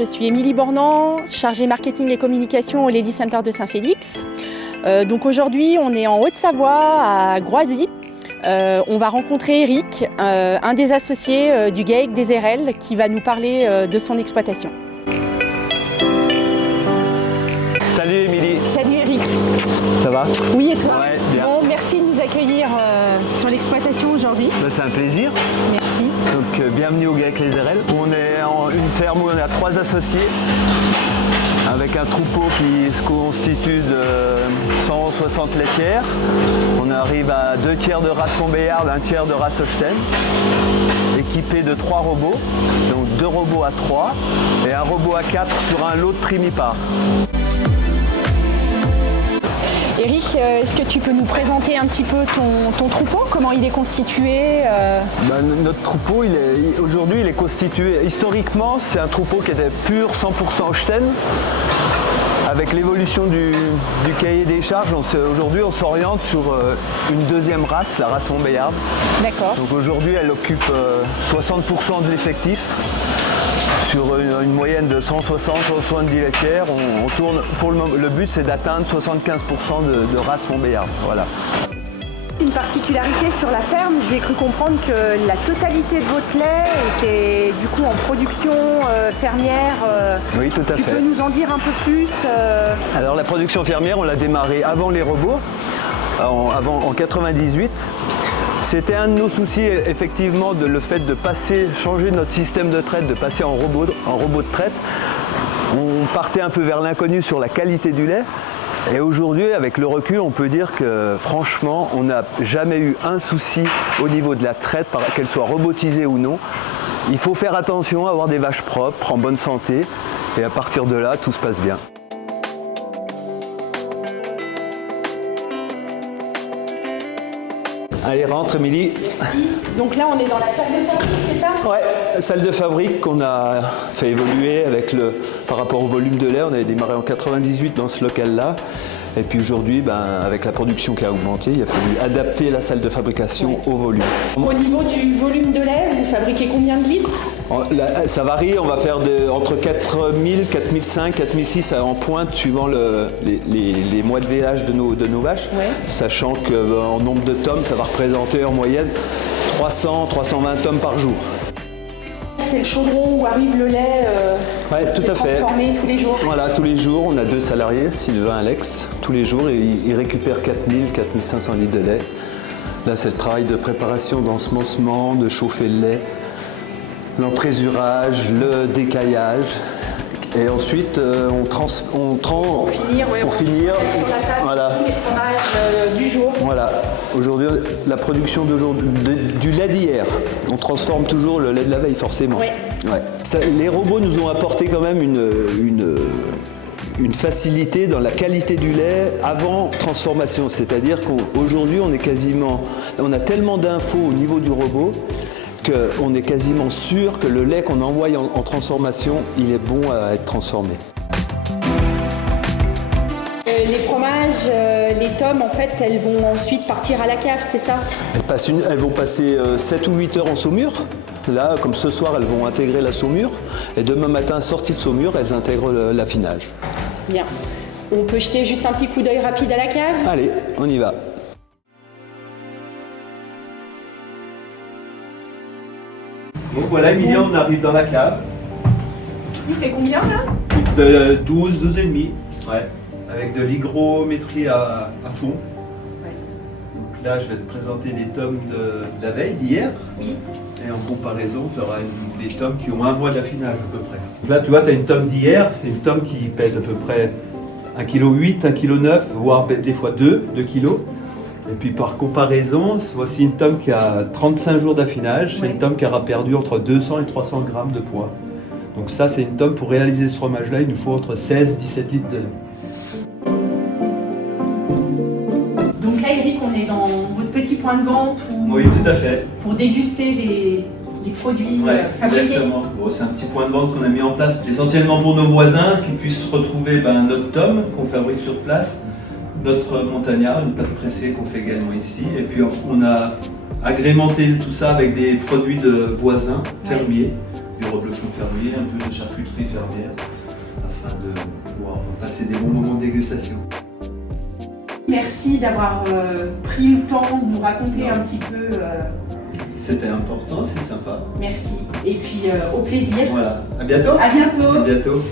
je suis Émilie Bornand, chargée marketing et communication au Lely Center de Saint-Félix. Donc aujourd'hui, on est en Haute-Savoie, à Groisy. On va rencontrer Eric, un des associés du GAEC des RL, qui va nous parler de son exploitation. Salut Émilie. Salut Eric. Ça va? Oui, et toi? Ouais, bien. Bon, merci de nous accueillir sur l'exploitation aujourd'hui. C'est un plaisir. Merci. Donc bienvenue au GAEC les RL. On est en une ferme où on a 3 associés, avec un troupeau qui se constitue de 160 laitières. On arrive à 2 tiers de race Montbéliarde, 1 tiers de race Holstein, équipé de 3 robots, donc 2 robots à 3 et un robot à 4 sur un lot de primipare. Eric, est-ce que tu peux nous présenter un petit peu ton troupeau? Comment il est constitué? Notre troupeau, aujourd'hui, il est constitué, historiquement, c'est un troupeau qui était pur 100% Holstein. Avec l'évolution du cahier des charges, aujourd'hui, on s'oriente sur une deuxième race, la race Montbéliarde. D'accord. Donc aujourd'hui, elle occupe 60% de l'effectif. Sur une moyenne de 160-170 laitières, on tourne, le but c'est d'atteindre 75% de race Montbéliarde. Voilà. Une particularité sur la ferme, j'ai cru comprendre que la totalité de votre lait était du coup en production fermière. Oui, tout à fait. Tu peux nous en dire un peu plus? Alors la production fermière, on l'a démarré avant les robots, en 98. C'était un de nos soucis, effectivement, le fait de changer notre système de traite, de passer en robot de traite. On partait un peu vers l'inconnu sur la qualité du lait. Et aujourd'hui, avec le recul, on peut dire que franchement, on n'a jamais eu un souci au niveau de la traite, qu'elle soit robotisée ou non. Il faut faire attention à avoir des vaches propres, en bonne santé. Et à partir de là, tout se passe bien. Allez, rentre Émilie. Merci. Donc là, on est dans la salle de fabrique, c'est ça? Ouais, la salle de fabrique qu'on a fait évoluer par rapport au volume de lait. On avait démarré en 98 dans ce local-là. Et puis aujourd'hui, avec la production qui a augmenté, il a fallu adapter la salle de fabrication au volume. Au niveau du volume de lait, vous fabriquez combien de litres? Ça varie, on va faire entre 4000, 4005, 4006 en pointe suivant les mois de vélage de nos vaches. Ouais. Sachant qu'en nombre de tomes, ça va représenter en moyenne 300-320 tomes par jour. C'est le chaudron où arrive le lait tout à fait. Transformé tous les jours. Voilà, tous les jours, on a 2 salariés, Sylvain et Alex. Tous les jours, ils récupèrent 4000-4500 litres de lait. Là, c'est le travail de préparation d'ensemencement, de chauffer le lait, l'emprésurage, le décaillage. Et ensuite, pour finir, voilà. Les fromages du jour. Voilà. Aujourd'hui, la production du lait d'hier. On transforme toujours le lait de la veille, forcément. Oui. Ouais. Les robots nous ont apporté quand même une facilité dans la qualité du lait avant transformation. C'est-à-dire qu'aujourd'hui, on a tellement d'infos au niveau du robot qu'on est quasiment sûr que le lait qu'on envoie en transformation, il est bon à être transformé. Les fromages, les tomes, en fait, elles vont ensuite partir à la cave, c'est ça? Elles vont passer 7 ou 8 heures en saumure. Là, comme ce soir, elles vont intégrer la saumure. Et demain matin, sortie de saumure, elles intègrent l'affinage. Bien. On peut jeter juste un petit coup d'œil rapide à la cave? Allez, on y va. Donc voilà, Emilie, on arrive dans la cave. Il fait combien là? 12,5. Ouais. Avec de l'hygrométrie à fond. Ouais. Donc là, je vais te présenter les tomes de la veille, d'hier. Oui. Et en comparaison, tu auras des tomes qui ont 1 mois d'affinage à peu près. Donc là, tu vois, tu as une tome d'hier, c'est une tome qui pèse à peu près 1,8 kg, 1,9 kg, voire des fois 2 kg. Et puis par comparaison, voici une tome qui a 35 jours d'affinage, c'est une tome qui aura perdu entre 200 et 300 grammes de poids. Donc ça, c'est une tome, pour réaliser ce fromage-là, il nous faut entre 16 et 17 litres de lait. Donc là, Eric, on est dans votre petit point de vente Oui, tout à fait. Pour déguster les produits fabriqués. Exactement. Bon, c'est un petit point de vente qu'on a mis en place essentiellement pour nos voisins, qui puissent retrouver notre tome qu'on fabrique sur place, notre montagnard, une pâte pressée qu'on fait également ici. Et puis on a agrémenté tout ça avec des produits de voisins, fermiers. du reblochon fermier, un peu de charcuterie fermière, afin de pouvoir passer des bons moments de dégustation. Merci d'avoir pris le temps de nous raconter un petit peu. C'était important, c'est sympa. Merci. Et puis au plaisir. Voilà, à bientôt. À bientôt. À bientôt.